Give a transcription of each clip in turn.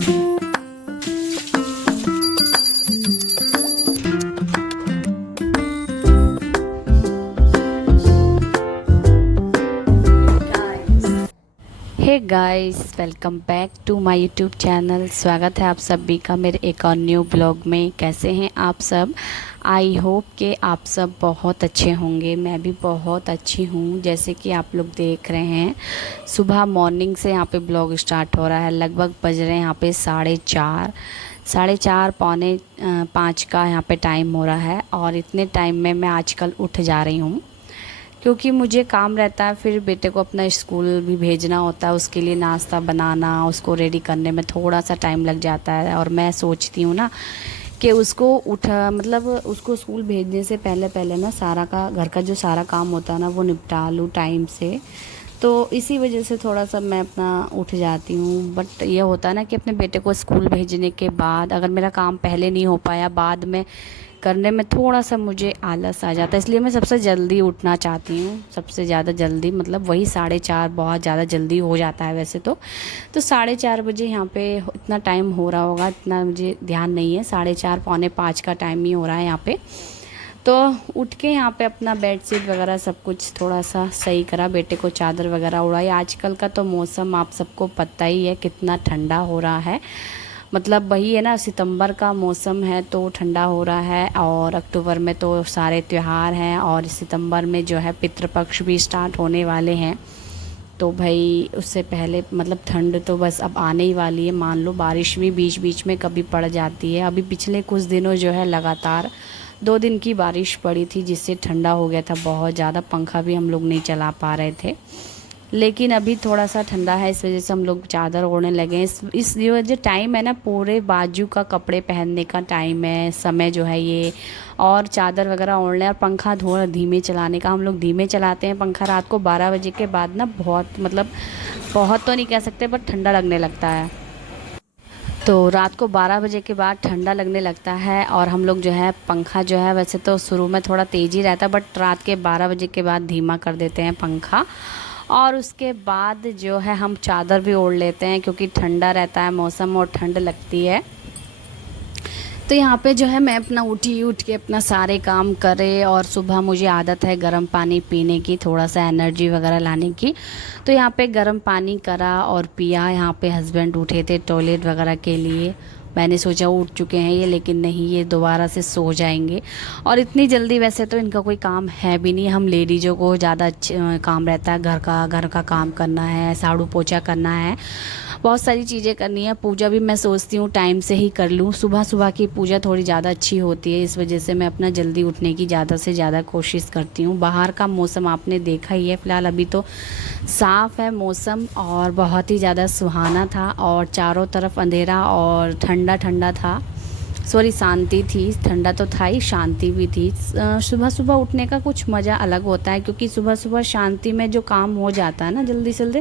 Hey guys, welcome back to my YouTube channel. स्वागत है आप सभी का मेरे एक और न्यू ब्लॉग में। कैसे हैं आप सब? आई होप कि आप सब बहुत अच्छे होंगे। मैं भी बहुत अच्छी हूँ। जैसे कि आप लोग देख रहे हैं, सुबह मॉर्निंग से यहाँ पे ब्लॉग स्टार्ट हो रहा है। लगभग बज रहे हैं यहाँ पे 4:30 पौने 5 का यहाँ पे टाइम हो रहा है। और इतने टाइम में मैं आजकल उठ जा रही हूँ, क्योंकि मुझे काम रहता है। फिर बेटे को अपना स्कूल भी भेजना होता है, उसके लिए नाश्ता बनाना, उसको रेडी करने में थोड़ा सा टाइम लग जाता है। और मैं सोचती हूँ ना कि उसको मतलब उसको स्कूल भेजने से पहले पहले ना सारा का घर का जो सारा काम होता है ना वो निपटा लूँ टाइम से। तो इसी वजह से थोड़ा सा मैं अपना उठ जाती हूँ। बट ये होता है ना कि अपने बेटे को स्कूल भेजने के बाद अगर मेरा काम पहले नहीं हो पाया, बाद में करने में थोड़ा सा मुझे आलस आ जाता है। इसलिए मैं सबसे जल्दी उठना चाहती हूँ, सबसे ज़्यादा जल्दी, मतलब वही 4:30, बहुत ज़्यादा जल्दी हो जाता है वैसे तो 4:30 बजे यहाँ पे इतना टाइम हो रहा होगा, इतना मुझे ध्यान नहीं है। 4:30 पौने 5 का टाइम ही हो रहा है यहाँ पे। तो उठ के यहाँ पे अपना बेड शीट वगैरह सब कुछ थोड़ा सा सही करा, बेटे को चादर वगैरह उड़ाई। आजकल का तो मौसम आप सबको पता ही है कितना ठंडा हो रहा है। मतलब वही है ना, सितंबर का मौसम है तो ठंडा हो रहा है। और अक्टूबर में तो सारे त्यौहार हैं, और सितंबर में जो है पितृपक्ष भी स्टार्ट होने वाले हैं। तो भाई उससे पहले मतलब ठंड तो बस अब आने ही वाली है। मान लो बारिश भी बीच बीच में कभी पड़ जाती है। अभी पिछले कुछ दिनों जो है लगातार 2 दिन की बारिश पड़ी थी, जिससे ठंडा हो गया था बहुत ज़्यादा। पंखा भी हम लोग नहीं चला पा रहे थे। लेकिन अभी थोड़ा सा ठंडा है, इस वजह से हम लोग चादर ओढ़ने लगे हैं। इस जो टाइम है ना, पूरे बाजू का कपड़े पहनने का टाइम है, समय जो है ये। और चादर वगैरह ओढ़ने और पंखा थोड़ा धीमे चलाने का। हम लोग धीमे चलाते हैं पंखा रात को 12 बजे के बाद ना। बहुत मतलब बहुत तो नहीं कह सकते, बट ठंडा लगने लगता है। तो रात को 12 बजे के बाद ठंडा लगने लगता है। और हम लोग जो है पंखा जो है, वैसे तो शुरू में थोड़ा तेज़ ही रहता है, बट रात के 12 बजे के बाद धीमा कर देते हैं पंखा। और उसके बाद जो है हम चादर भी ओढ़ लेते हैं, क्योंकि ठंडा रहता है मौसम और ठंड लगती है। तो यहाँ पे जो है मैं अपना उठ के अपना सारे काम करे। और सुबह मुझे आदत है गर्म पानी पीने की, थोड़ा सा एनर्जी वगैरह लाने की। तो यहाँ पे गर्म पानी करा और पिया। यहाँ पे हस्बैंड उठे थे टॉयलेट वगैरह के लिए। मैंने सोचा उठ चुके हैं ये, लेकिन नहीं, ये दोबारा से सो जाएंगे। और इतनी जल्दी वैसे तो इनका कोई काम है भी नहीं। हम लेडीज़ों को ज़्यादा काम रहता है, घर का काम करना है, झाड़ू पोछा करना है, बहुत सारी चीज़ें करनी है। पूजा भी मैं सोचती हूँ टाइम से ही कर लूँ। सुबह सुबह की पूजा थोड़ी ज़्यादा अच्छी होती है, इस वजह से मैं अपना जल्दी उठने की ज़्यादा से ज़्यादा कोशिश करती हूँ। बाहर का मौसम आपने देखा ही है, फ़िलहाल अभी तो साफ़ है मौसम और बहुत ही ज़्यादा सुहाना था। और चारों तरफ अंधेरा और ठंडा ठंडा था। सॉरी, शांति थी। ठंडा तो था ही, शांति भी थी। सुबह सुबह उठने का कुछ मज़ा अलग होता है, क्योंकि सुबह सुबह शांति में जो काम हो जाता है ना जल्दी से जल्दी,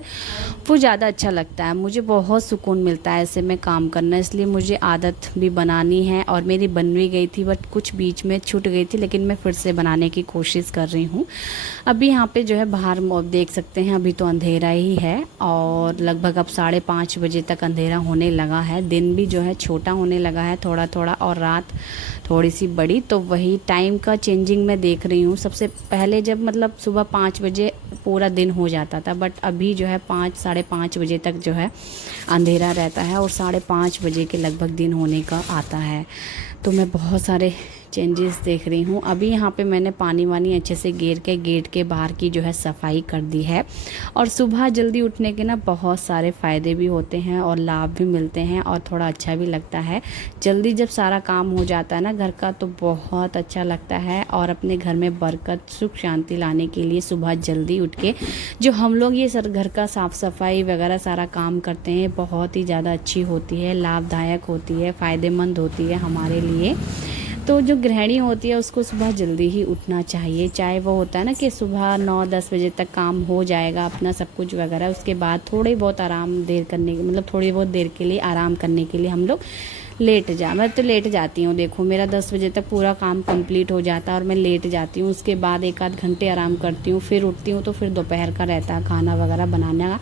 वो ज़्यादा अच्छा लगता है। मुझे बहुत सुकून मिलता है ऐसे में काम करना, इसलिए मुझे आदत भी बनानी है। और मेरी बन भी गई थी, बट कुछ बीच में छूट गई थी, लेकिन मैं फिर से बनाने की कोशिश कर रही हूँ। अभी यहाँ पे जो है बाहर देख सकते हैं, अभी तो अंधेरा ही है। और लगभग अब 5:30 बजे तक अंधेरा होने लगा है। दिन भी जो है छोटा होने लगा है थोड़ा थोड़ा, और रात थोड़ी सी बड़ी। तो वही टाइम का चेंजिंग मैं देख रही हूँ। सबसे पहले जब मतलब सुबह 5 बजे पूरा दिन हो जाता था, बट अभी जो है 5 साढ़े 5 बजे तक जो है अंधेरा रहता है, और 5:30 बजे के लगभग दिन होने का आता है। तो मैं बहुत सारे चेंजेस देख रही हूँ। अभी यहाँ पे मैंने पानी वानी अच्छे से गेर के गेट के बाहर की जो है सफाई कर दी है। और सुबह जल्दी उठने के ना बहुत सारे फ़ायदे भी होते हैं और लाभ भी मिलते हैं, और थोड़ा अच्छा भी लगता है। जल्दी जब सारा काम हो जाता है ना घर का, तो बहुत अच्छा लगता है। और अपने घर में बरकत सुख शांति लाने के लिए सुबह जल्दी उठ के जो हम लोग ये घर का साफ़ सफाई वगैरह सारा काम करते हैं, बहुत ही ज़्यादा अच्छी होती है, लाभदायक होती है, फ़ायदेमंद होती है हमारे लिए। तो जो गृहिणी होती है उसको सुबह जल्दी ही उठना चाहिए। चाहे वो होता है ना कि सुबह 9-10 बजे तक काम हो जाएगा अपना सब कुछ वगैरह, उसके बाद थोड़ी बहुत आराम देर करने मतलब थोड़ी बहुत देर के लिए आराम करने के लिए हम लोग मैं तो लेट जाती हूँ। देखो मेरा 10 बजे तक पूरा काम कंप्लीट हो जाता है और मैं लेट जाती हूँ। उसके बाद 1 आध घंटे आराम करती हूँ, फिर उठती हूँ। तो फिर दोपहर का रहता है खाना वगैरह बनाने का।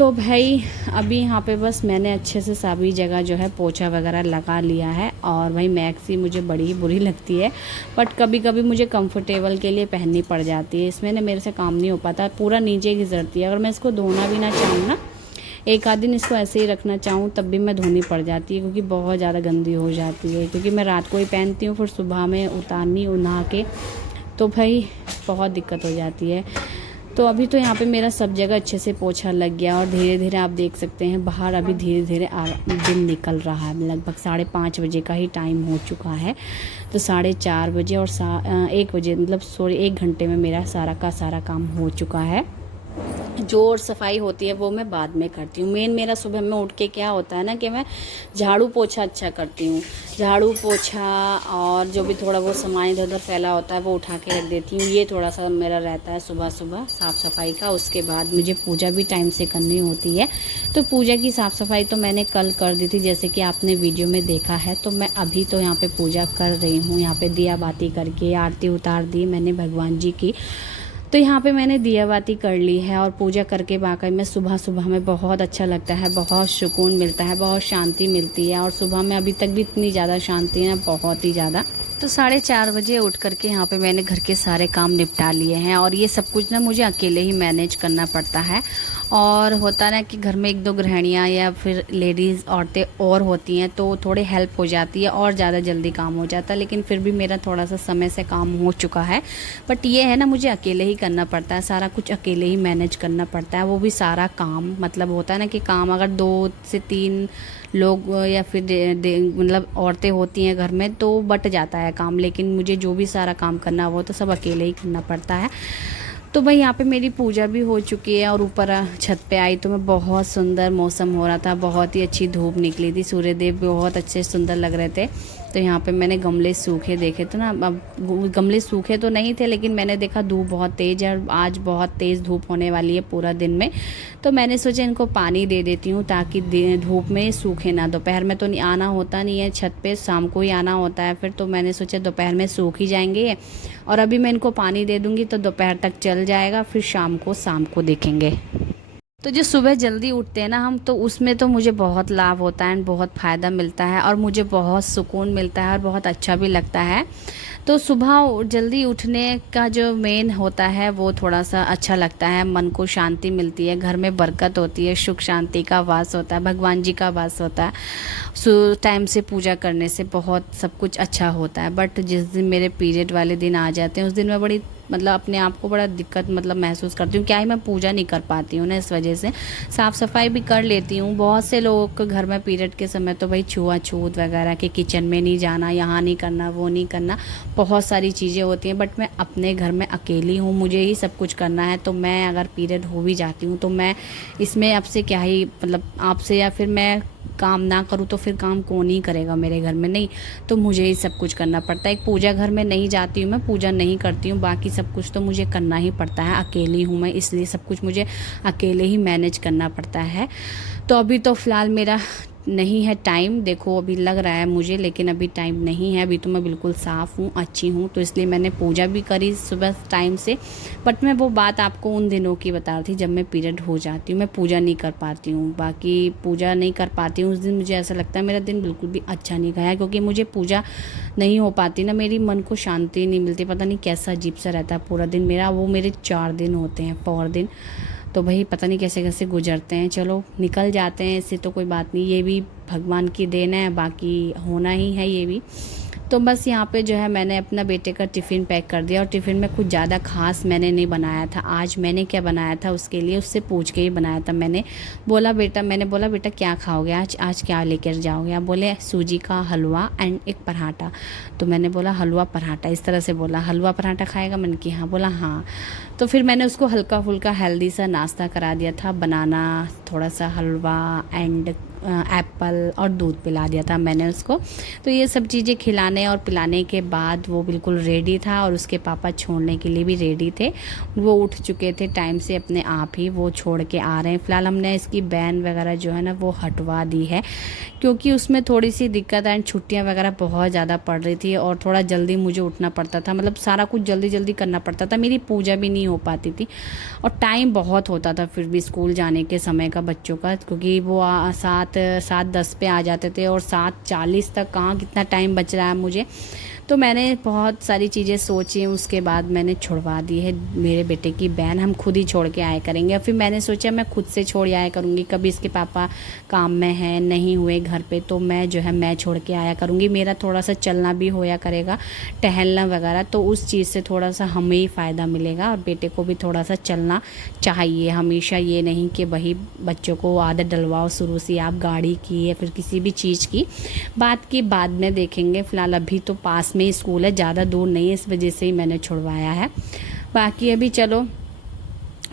तो भाई अभी यहाँ पे बस मैंने अच्छे से सभी जगह जो है पोछा वगैरह लगा लिया है। और भाई मैक्सी मुझे बड़ी ही बुरी लगती है, बट कभी कभी मुझे कंफर्टेबल के लिए पहननी पड़ जाती है। इसमें ना मेरे से काम नहीं हो पाता, पूरा नीचे घिसरती है। अगर मैं इसको धोना भी ना चाहूँ ना, एक आध दिन इसको ऐसे ही रखना चाहूँ, तब भी मैं धोनी पड़ जाती है, क्योंकि बहुत ज़्यादा गंदी हो जाती है। क्योंकि मैं रात को ही पहनती हूँ, फिर सुबह में उतारनी नहा के, तो भाई बहुत दिक्कत हो जाती है। तो अभी तो यहाँ पे मेरा सब जगह अच्छे से पोछा लग गया, और धीरे धीरे आप देख सकते हैं बाहर अभी धीरे धीरे दिन निकल रहा है। लगभग 5:30 बजे का ही टाइम हो चुका है। तो 4:30 बजे और 1 बजे, मतलब सॉरी 1 घंटे में मेरा सारा का सारा काम हो चुका है। जो और सफाई होती है वो मैं बाद में करती हूँ। मेन मेरा सुबह में उठ के क्या होता है ना कि मैं झाड़ू पोछा अच्छा करती हूँ। झाड़ू पोछा और जो भी थोड़ा बहुत सामान इधर उधर फैला होता है वो उठा के रख देती हूँ। ये थोड़ा सा मेरा रहता है सुबह सुबह साफ़ सफाई का। उसके बाद मुझे पूजा भी टाइम से करनी होती है। तो पूजा की साफ़ सफाई तो मैंने कल कर दी थी, जैसे कि आपने वीडियो में देखा है। तो मैं अभी तो यहाँ पर पूजा कर रही हूँ। यहाँ पर दिया बाती करके आरती उतार दी मैंने भगवान जी की। तो यहाँ पे मैंने दिया बाती कर ली है, और पूजा करके वाकई में सुबह सुबह में बहुत अच्छा लगता है, बहुत सुकून मिलता है, बहुत शांति मिलती है। और सुबह में अभी तक भी इतनी ज़्यादा शांति है ना, बहुत ही ज़्यादा। तो 4:30 बजे उठ करके यहाँ पे मैंने घर के सारे काम निपटा लिए हैं। और ये सब कुछ ना मुझे अकेले ही मैनेज करना पड़ता है। और होता ना कि घर में 1-2 गृहिणियाँ या फिर लेडीज़ औरतें और होती हैं, तो थोड़ी हेल्प हो जाती है और ज़्यादा जल्दी काम हो जाता है। लेकिन फिर भी मेरा थोड़ा सा समय से काम हो चुका है। बट ये है ना, मुझे अकेले ही करना पड़ता है, सारा कुछ अकेले ही मैनेज करना पड़ता है। वो भी सारा काम, मतलब होता है ना कि काम अगर 2 से 3 लोग या फिर मतलब औरतें होती हैं घर में, तो बट जाता है काम। लेकिन मुझे जो भी सारा काम करना वो तो सब अकेले ही करना पड़ता है। तो भाई यहाँ पे मेरी पूजा भी हो चुकी है, और ऊपर छत पे आई तो मैं बहुत सुंदर मौसम हो रहा था, बहुत ही अच्छी धूप निकली थी, सूर्यदेव भी बहुत अच्छे सुंदर लग रहे थे। तो यहाँ पे मैंने गमले सूखे देखे तो ना, अब गमले सूखे तो नहीं थे, लेकिन मैंने देखा धूप बहुत तेज़ है और आज बहुत तेज़ धूप होने वाली है पूरा दिन में। तो मैंने सोचा इनको पानी दे देती हूँ ताकि धूप में सूखे ना। दोपहर में तो नहीं आना होता नहीं है छत पे, शाम को ही आना होता है फिर। तो मैंने सोचा दोपहर में सूख ही जाएंगे ये, और अभी मैं इनको पानी दे दूँगी तो दोपहर तक चल जाएगा, फिर शाम को देखेंगे। तो जो सुबह जल्दी उठते हैं ना हम, तो उसमें तो मुझे बहुत लाभ होता है, बहुत फ़ायदा मिलता है, और मुझे बहुत सुकून मिलता है और बहुत अच्छा भी लगता है। तो सुबह जल्दी उठने का जो मेन होता है वो थोड़ा सा अच्छा लगता है, मन को शांति मिलती है, घर में बरकत होती है, सुख शांति का वास होता है, भगवान जी का वास होता है। टाइम से पूजा करने से बहुत सब कुछ अच्छा होता है। बट जिस दिन मेरे पीरियड वाले दिन आ जाते हैं, उस दिन मैं बड़ी मतलब अपने आप को बड़ा दिक्कत मतलब महसूस करती हूँ। क्या ही मैं पूजा नहीं कर पाती हूँ ना, इस वजह से। साफ़ सफाई भी कर लेती हूँ। बहुत से लोगों के घर में पीरियड के समय तो भाई छुआछूत वगैरह के, किचन में नहीं जाना, यहाँ नहीं करना, वो नहीं करना, बहुत सारी चीज़ें होती हैं। बट मैं अपने घर में अकेली हूँ, मुझे ही सब कुछ करना है। तो मैं अगर पीरियड हो भी जाती हूँ तो मैं इसमें आपसे क्या ही मतलब आपसे, या फिर मैं काम ना करूँ तो फिर काम कौन ही करेगा मेरे घर में, नहीं। तो मुझे ही सब कुछ करना पड़ता है। एक पूजा घर में नहीं जाती हूँ मैं, पूजा नहीं करती हूँ, बाकी सब कुछ तो मुझे करना ही पड़ता है। अकेली हूँ मैं, इसलिए सब कुछ मुझे अकेले ही मैनेज करना पड़ता है। तो अभी तो फ़िलहाल मेरा नहीं है टाइम, देखो अभी लग रहा है मुझे, लेकिन अभी टाइम नहीं है। अभी तो मैं बिल्कुल साफ़ हूँ, अच्छी हूँ। तो इसलिए मैंने पूजा भी करी सुबह टाइम से। बट मैं वो बात आपको उन दिनों की बता रही थी जब मैं पीरियड हो जाती हूँ, मैं पूजा नहीं कर पाती हूँ। बाकी पूजा नहीं कर पाती हूँ उस दिन, मुझे ऐसा लगता है मेरा दिन बिल्कुल भी अच्छा नहीं गया, क्योंकि मुझे पूजा नहीं हो पाती ना, मेरी मन को शांति नहीं मिलती, पता नहीं कैसा अजीब सा रहता है पूरा दिन मेरा। वो मेरे 4 दिन होते हैं, 4 दिन, तो भाई पता नहीं कैसे कैसे गुजरते हैं। चलो निकल जाते हैं, इससे तो कोई बात नहीं, ये भी भगवान की देन है, बाकी होना ही है ये भी। तो बस यहाँ पे जो है मैंने अपना बेटे का टिफ़िन पैक कर दिया, और टिफ़िन में कुछ ज़्यादा खास मैंने नहीं बनाया था। आज मैंने क्या बनाया था उसके लिए उससे पूछ के ही बनाया था। मैंने बोला बेटा क्या खाओगे आज, आज क्या लेकर जाओगे आप? बोले सूजी का हलवा एंड एक पराठा। तो मैंने बोला हलवा पराठा, इस तरह से बोला, हलवा पराठा खाएगा? मैंने कि हाँ। बोला हाँ। तो फिर मैंने उसको हल्का फुल्का हेल्दी सा नाश्ता करा दिया था, बनाना, थोड़ा सा हलवा एंड एप्पल और दूध पिला दिया था मैंने उसको। तो ये सब चीज़ें खिलाने और पिलाने के बाद वो बिल्कुल रेडी था और उसके पापा छोड़ने के लिए भी रेडी थे। वो उठ चुके थे टाइम से, अपने आप ही वो छोड़ के आ रहे हैं। फ़िलहाल हमने इसकी बैन वगैरह जो है ना वो हटवा दी है, क्योंकि उसमें थोड़ी सी दिक्कत है, छुट्टियां वगैरह बहुत ज़्यादा पड़ रही थी और थोड़ा जल्दी मुझे उठना पड़ता था, मतलब सारा कुछ जल्दी जल्दी करना पड़ता था, मेरी पूजा भी नहीं हो पाती थी और टाइम बहुत होता था फिर भी स्कूल जाने के समय का बच्चों का, क्योंकि वो 7:10 पे आ जाते थे और 7:40 तक कहाँ कितना टाइम बच रहा है मुझे। तो मैंने बहुत सारी चीज़ें सोची, उसके बाद मैंने छुड़वा दी है मेरे बेटे की बैन, हम खुद ही छोड़ के आया करेंगे। फिर मैंने सोचा मैं खुद से छोड़ आया करूँगी, कभी इसके पापा काम में हैं नहीं हुए घर पे तो मैं जो है मैं छोड़ के आया करूँगी। मेरा थोड़ा सा चलना भी होया करेगा, टहलना वगैरह, तो उस चीज़ से थोड़ा सा हमें ही फ़ायदा मिलेगा और बेटे को भी थोड़ा सा चलना चाहिए। हमेशा ये नहीं कि वही बच्चों को आदत डलवाओ शुरू से आप गाड़ी की या फिर किसी भी चीज़ की, बात की बाद में देखेंगे। फ़िलहाल अभी तो पास में ही स्कूल है, ज़्यादा दूर नहीं है, इस वजह से ही मैंने छुड़वाया है। बाकी अभी चलो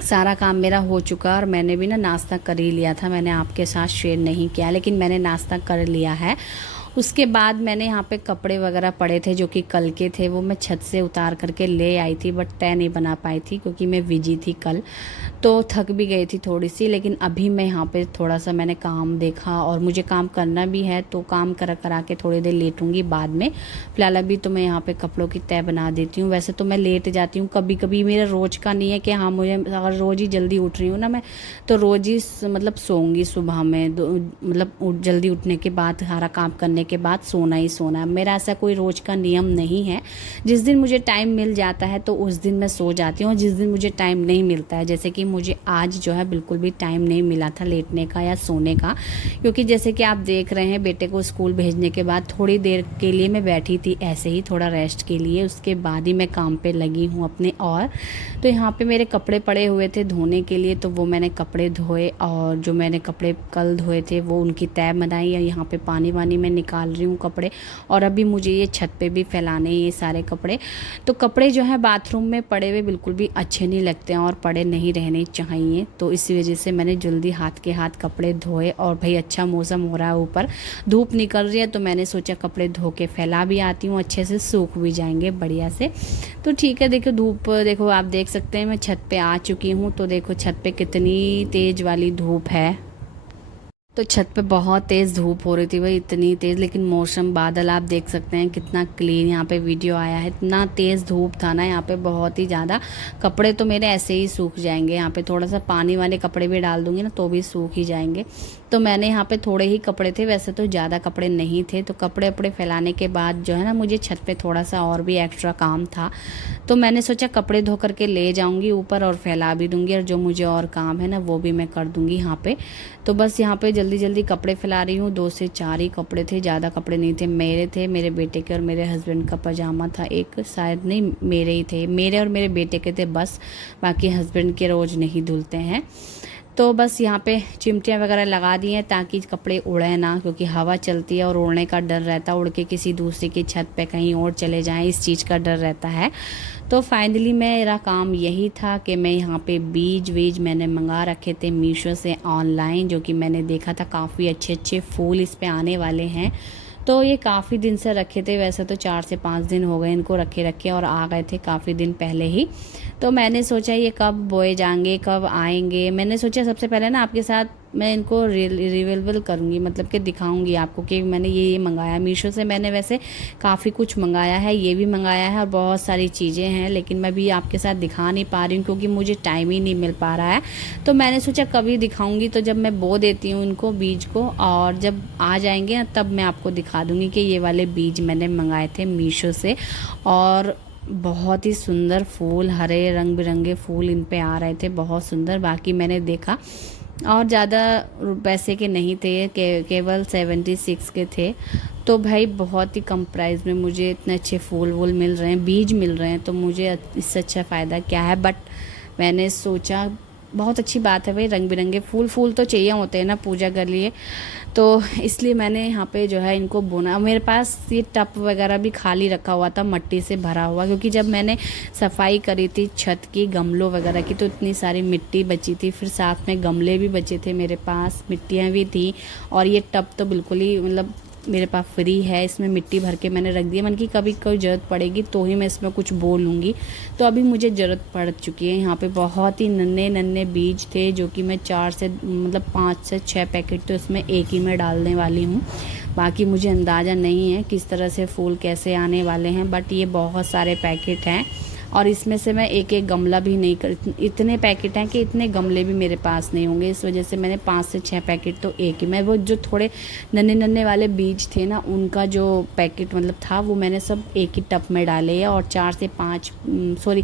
सारा काम मेरा हो चुका और मैंने भी ना नाश्ता कर ही लिया था, मैंने आपके साथ शेयर नहीं किया लेकिन मैंने नाश्ता कर लिया है। उसके बाद मैंने यहाँ पे कपड़े वगैरह पड़े थे जो कि कल के थे, वो मैं छत से उतार करके ले आई थी, बट तय नहीं बना पाई थी क्योंकि मैं बिजी थी कल, तो थक भी गई थी थोड़ी सी। लेकिन अभी मैं यहाँ पे थोड़ा सा मैंने काम देखा और मुझे काम करना भी है, तो काम करा के थोड़ी देर लेटूंगी बाद में। फ़िलहाल अभी तो मैं यहाँ पे कपड़ों की तय बना देती हूँ। वैसे तो मैं लेट जाती हूँ कभी कभी, मेरा रोज़ का नहीं है कि हाँ मुझे अगर रोज़ ही जल्दी उठ रही हूँ ना मैं, तो रोज़ ही मतलब सोऊंगी सुबह में, मतलब जल्दी उठने के बाद सारा काम करने के बाद सोना ही सोना है। मेरा ऐसा कोई रोज़ का नियम नहीं है, जिस दिन मुझे टाइम मिल जाता है तो उस दिन मैं सो जाती हूँ, जिस दिन मुझे टाइम नहीं मिलता है, जैसे कि मुझे आज जो है बिल्कुल भी टाइम नहीं मिला था लेटने का या सोने का, क्योंकि जैसे कि आप देख रहे हैं बेटे को स्कूल भेजने के बाद थोड़ी देर के लिए मैं बैठी थी ऐसे ही थोड़ा रेस्ट के लिए, उसके बाद ही मैं काम पे लगी हूँ अपने। और तो यहाँ पे मेरे कपड़े पड़े हुए थे धोने के लिए, तो वो मैंने कपड़े धोए और जो मैंने कपड़े कल धोए थे वो उनकी तह बनाई, या यहाँ पे पानी वानी मैं निकाल रही हूँ कपड़े। और अभी मुझे ये छत पे भी फैलाने ये सारे कपड़े, तो कपड़े जो है बाथरूम में पड़े हुए बिल्कुल भी अच्छे नहीं लगते हैं और पड़े नहीं रहने चाहिए, तो इसी वजह से मैंने जल्दी हाथ के हाथ कपड़े धोए। और भाई अच्छा मौसम हो रहा है, ऊपर धूप निकल रही है, तो मैंने सोचा कपड़े धो के फैला भी आती हूँ, अच्छे से सूख भी जाएंगे बढ़िया से। तो ठीक है, देखो धूप देखो आप देख सकते हैं मैं छत पे आ चुकी हूँ, तो देखो छत पे कितनी तेज़ वाली धूप है। तो छत पे बहुत तेज़ धूप हो रही थी भाई, इतनी तेज़, लेकिन मौसम बादल आप देख सकते हैं कितना क्लीन यहाँ पे वीडियो आया है। इतना तेज़ धूप था ना यहाँ पे बहुत ही ज़्यादा, कपड़े तो मेरे ऐसे ही सूख जाएंगे, यहाँ पे थोड़ा सा पानी वाले कपड़े भी डाल दूँगी ना तो भी सूख ही जाएंगे। तो मैंने यहाँ पे थोड़े ही कपड़े थे, वैसे तो ज़्यादा कपड़े नहीं थे, तो कपड़े वपड़े फैलाने के बाद जो है ना मुझे छत पे थोड़ा सा और भी एक्स्ट्रा काम था, तो मैंने सोचा कपड़े धो करके ले जाऊँगी ऊपर और फैला भी दूँगी, और जो मुझे और काम है ना वो भी मैं कर दूँगी यहाँ पे। तो बस यहाँ पे जल्दी जल्दी कपड़े फैला रही हूँ, 2 से 4 ही कपड़े थे, ज़्यादा कपड़े नहीं थे। मेरे थे, मेरे बेटे के और मेरे हस्बैंड का पजामा था एक, शायद नहीं मेरे ही थे, मेरे और मेरे बेटे के थे बस, बाकी हस्बैंड के रोज़ नहीं धुलते हैं। तो बस यहाँ पे चिमटियाँ वगैरह लगा दी हैं ताकि कपड़े उड़े ना, क्योंकि हवा चलती है और उड़ने का डर रहता है, उड़ के किसी दूसरे की छत पे कहीं और चले जाएं, इस चीज़ का डर रहता है। तो फाइनली मेरा काम यही था कि मैं यहाँ पे बीज वीज मैंने मंगा रखे थे मीशो से ऑनलाइन, जो कि मैंने देखा था काफ़ी अच्छे अच्छे फूल इस पे आने वाले हैं। तो ये काफ़ी दिन से रखे थे, वैसे तो 4 से 5 दिन हो गए इनको रखे और आ गए थे काफ़ी दिन पहले ही। तो मैंने सोचा ये कब बोए जाएंगे, कब आएंगे, मैंने सोचा सबसे पहले ना आपके साथ मैं इनको रिवील करूँगी, मतलब कि दिखाऊंगी आपको कि मैंने ये मंगाया मीशो से। मैंने वैसे काफ़ी कुछ मंगाया है, ये भी मंगाया है और बहुत सारी चीज़ें हैं, लेकिन मैं भी आपके साथ दिखा नहीं पा रही हूँ क्योंकि मुझे टाइम ही नहीं मिल पा रहा है। तो मैंने सोचा कभी दिखाऊंगी, तो जब मैं बो देती हूँ इनको बीज को और जब आ जाएंगे तब मैं आपको दिखा दूँगी कि ये वाले बीज मैंने मंगाए थे मीशो से। और बहुत ही सुंदर फूल, हरे रंग बिरंगे फूल इन पे आ रहे थे, बहुत सुंदर। बाकी मैंने देखा और ज़्यादा पैसे के नहीं थे, केवल 76 के थे। तो भाई बहुत ही कम प्राइस में मुझे इतने अच्छे फूल वूल मिल रहे हैं, बीज मिल रहे हैं, तो मुझे इससे अच्छा फ़ायदा क्या है। बट मैंने सोचा बहुत अच्छी बात है भाई, रंग बिरंगे फूल तो चाहिए होते हैं ना पूजा के लिए, तो इसलिए मैंने यहाँ पे जो है इनको बुना। मेरे पास ये टब वगैरह भी खाली रखा हुआ था, मट्टी से भरा हुआ, क्योंकि जब मैंने सफाई करी थी छत की गमलों वगैरह की तो इतनी सारी मिट्टी बची थी, फिर साथ में गमले भी बचे थे मेरे पास, मिट्टियाँ भी थी, और ये टब तो बिल्कुल ही मतलब मेरे पास फ्री है, इसमें मिट्टी भर के मैंने रख दिया। मन की कभी कोई ज़रूरत पड़ेगी तो ही मैं इसमें कुछ बो लूँगी, तो अभी मुझे ज़रूरत पड़ चुकी है। यहाँ पे बहुत ही नन्हे नन्हे बीज थे जो कि मैं 4 से मतलब 5 से 6 पैकेट तो इसमें एक ही में डालने वाली हूँ। बाकी मुझे अंदाज़ा नहीं है किस तरह से फूल कैसे आने वाले हैं, बट ये बहुत सारे पैकेट हैं और इसमें से मैं एक एक गमला भी नहीं कर, इतने पैकेट हैं कि इतने गमले भी मेरे पास नहीं होंगे, इस वजह से मैंने 5 से 6 पैकेट तो एक ही में, वो जो थोड़े नन्हे नन्हे वाले बीज थे ना उनका जो पैकेट मतलब था वो मैंने सब एक ही टब में डाले हैं, और 4 से 5 सॉरी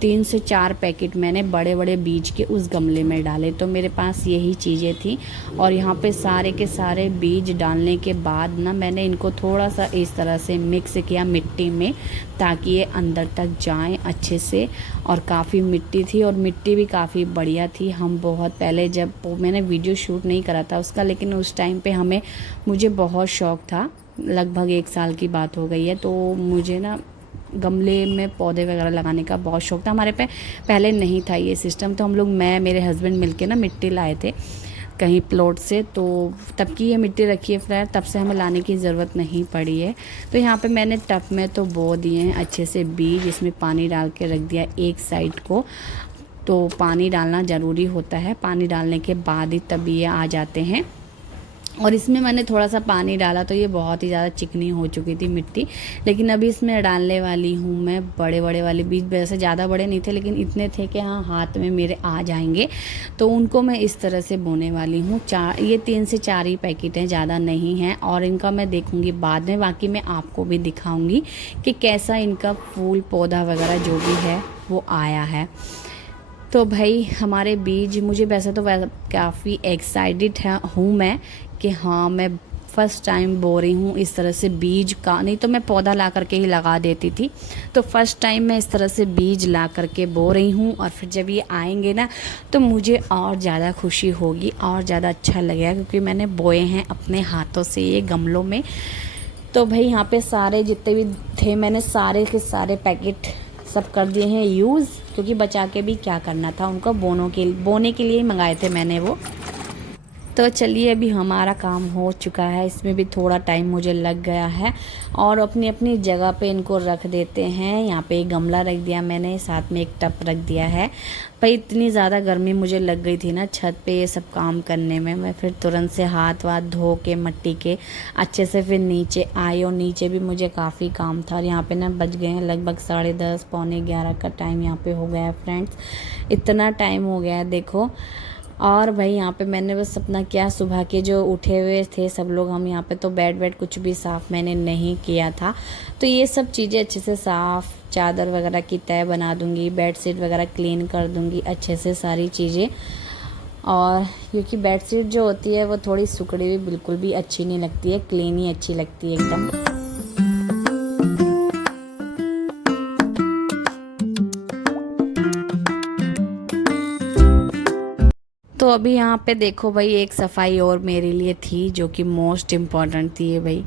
3 से 4 पैकेट मैंने बड़े बड़े बीज के उस गमले में डाले। तो मेरे पास यही चीज़ें थी, और यहाँ पे सारे के सारे बीज डालने के बाद ना मैंने इनको थोड़ा सा इस तरह से मिक्स किया मिट्टी में, ताकि ये अंदर तक जाएं अच्छे से। और काफ़ी मिट्टी थी, और मिट्टी भी काफ़ी बढ़िया थी। हम बहुत पहले, जब मैंने वीडियो शूट नहीं करा था उसका, लेकिन उस टाइम पे मुझे बहुत शौक़ था, लगभग 1 साल की बात हो गई है, तो मुझे ना गमले में पौधे वगैरह लगाने का बहुत शौक़ था। हमारे पे पहले नहीं था ये सिस्टम, तो हम लोग मैं मेरे हस्बैंड मिलके ना मिट्टी लाए थे कहीं प्लॉट से, तो तब की ये मिट्टी रखी है फ्रेंड, तब से हमें लाने की ज़रूरत नहीं पड़ी है। तो यहाँ पे मैंने टब में तो बो दिए हैं अच्छे से बीज, इसमें पानी डाल के रख दिया एक साइड को, तो पानी डालना ज़रूरी होता है, पानी डालने के बाद ही तब ये आ जाते हैं। और इसमें मैंने थोड़ा सा पानी डाला तो ये बहुत ही ज़्यादा चिकनी हो चुकी थी मिट्टी, लेकिन अभी इसमें डालने वाली हूँ मैं बड़े बड़े वाले बीज। वैसे ज़्यादा बड़े नहीं थे, लेकिन इतने थे कि हाँ हाथ में मेरे आ जाएंगे, तो उनको मैं इस तरह से बोने वाली हूँ। ये 3 से 4 ही पैकेट हैं, ज़्यादा नहीं हैं, और इनका मैं देखूँगी बाद में, बाकी मैं आपको भी दिखाऊँगी कि कैसा इनका फूल पौधा वगैरह जो भी है वो आया है। तो भाई हमारे बीज, मुझे वैसे तो काफ़ी एक्साइटेड हूँ मैं कि हाँ मैं फ़र्स्ट टाइम बो रही हूँ इस तरह से बीज का, नहीं तो मैं पौधा ला करके ही लगा देती थी, तो फर्स्ट टाइम मैं इस तरह से बीज ला करके बो रही हूँ। और फिर जब ये आएंगे ना तो मुझे और ज़्यादा खुशी होगी और ज़्यादा अच्छा लगेगा, क्योंकि मैंने बोए हैं अपने हाथों से ये गमलों में। तो भाई यहाँ पे सारे जितने भी थे मैंने सारे के सारे पैकेट सब कर दिए हैं यूज़, क्योंकि बचा के भी क्या करना था, उनको बोने के लिए ही मंगाए थे मैंने वो। तो चलिए अभी हमारा काम हो चुका है, इसमें भी थोड़ा टाइम मुझे लग गया है, और अपनी अपनी जगह पे इनको रख देते हैं। यहाँ पे एक गमला रख दिया मैंने, साथ में एक टब रख दिया है। भाई इतनी ज़्यादा गर्मी मुझे लग गई थी ना छत पे ये सब काम करने में, मैं फिर तुरंत से हाथ वाथ धो के मट्टी के अच्छे से फिर नीचे आई, और नीचे भी मुझे काफ़ी काम था। और यहाँ पे ना बज गए हैं लगभग 10:30 पौने 11 का टाइम यहाँ पे हो गया है फ्रेंड्स, इतना टाइम हो गया है देखो। और भाई यहाँ पे मैंने बस अपना क्या, सुबह के जो उठे हुए थे सब लोग, हम यहाँ पे तो बेड कुछ भी साफ़ मैंने नहीं किया था, तो ये सब चीज़ें अच्छे से साफ़, चादर वगैरह की तह बना दूँगी, बेडशीट वगैरह क्लीन कर दूँगी अच्छे से सारी चीज़ें। और क्योंकि बेडशीट जो होती है वो थोड़ी सुखड़ी हुई बिल्कुल भी अच्छी नहीं लगती है, क्लीन ही अच्छी लगती है एकदम। तो अभी यहाँ पे देखो भाई एक सफाई और मेरे लिए थी जो कि मोस्ट इम्पॉर्टेंट थी ये भाई,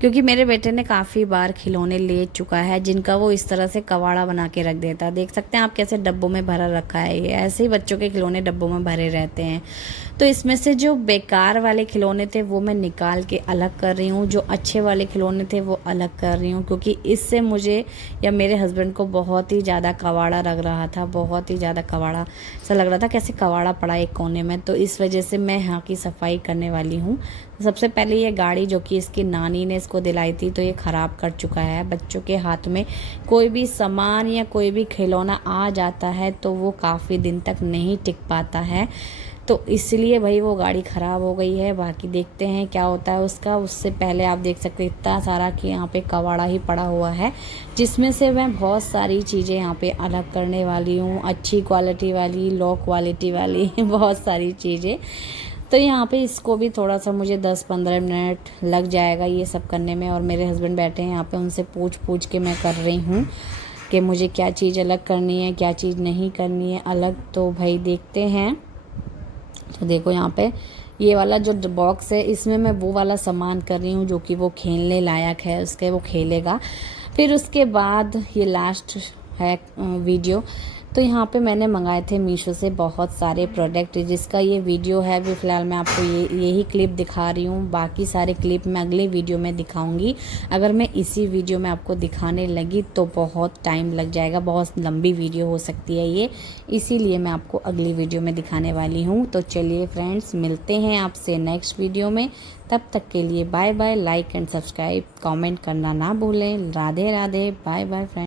क्योंकि मेरे बेटे ने काफ़ी बार खिलौने ले चुका है जिनका वो इस तरह से कवाड़ा बना के रख देता है। देख सकते हैं आप कैसे डब्बों में भरा रखा है, ये ऐसे ही बच्चों के खिलौने डब्बों में भरे रहते हैं। तो इसमें से जो बेकार वाले खिलौने थे वो मैं निकाल के अलग कर रही हूँ, जो अच्छे वाले खिलौने थे वो अलग कर रही हूँ, क्योंकि इससे मुझे या मेरे हस्बैंड को बहुत ही ज़्यादा कवाड़ा लग रहा था, बहुत ही ज़्यादा कवाड़ा सा लग रहा था, कैसे कवाड़ा पड़ा एक कोने में। तो इस वजह से मैं यहाँ की सफाई करने वाली हूँ। सबसे पहले ये गाड़ी जो कि इसकी नानी ने इसको दिलाई थी, तो ये ख़राब कर चुका है। बच्चों के हाथ में कोई भी सामान या कोई भी खिलौना आ जाता है तो वो काफ़ी दिन तक नहीं टिक पाता है, तो इसलिए भाई वो गाड़ी ख़राब हो गई है। बाकी देखते हैं क्या होता है उसका। उससे पहले आप देख सकते हैं इतना सारा कि यहाँ पे कबाड़ा ही पड़ा हुआ है, जिसमें से मैं बहुत सारी चीज़ें यहाँ पे अलग करने वाली हूँ, अच्छी क्वालिटी वाली, लो क्वालिटी वाली बहुत सारी चीज़ें। तो यहाँ पे इसको भी थोड़ा सा मुझे 10-15 मिनट लग जाएगा ये सब करने में। और मेरे हस्बैंड बैठे हैं यहाँ पे, उनसे पूछ के मैं कर रही हूँ कि मुझे क्या चीज़ अलग करनी है, क्या चीज़ नहीं करनी है अलग, तो भाई देखते हैं। तो देखो यहाँ पे ये वाला जो बॉक्स है, इसमें मैं वो वाला सामान कर रही हूँ जो कि वो खेलने लायक है, उसके वो खेलेगा। फिर उसके बाद ये लास्ट है वीडियो। तो यहाँ पे मैंने मंगाए थे मीशो से बहुत सारे प्रोडक्ट, जिसका ये वीडियो है। अभी फ़िलहाल मैं आपको यही क्लिप दिखा रही हूँ, बाकी सारे क्लिप मैं अगले वीडियो में दिखाऊंगी। अगर मैं इसी वीडियो में आपको दिखाने लगी तो बहुत टाइम लग जाएगा, बहुत लंबी वीडियो हो सकती है ये, इसीलिए मैं आपको अगली वीडियो में दिखाने वाली हूँ। तो चलिए फ्रेंड्स, मिलते हैं आपसे नेक्स्ट वीडियो में। तब तक के लिए bye bye. Like and subscribe, comment करना ना भूलें। Radhe Radhe, bye bye friends.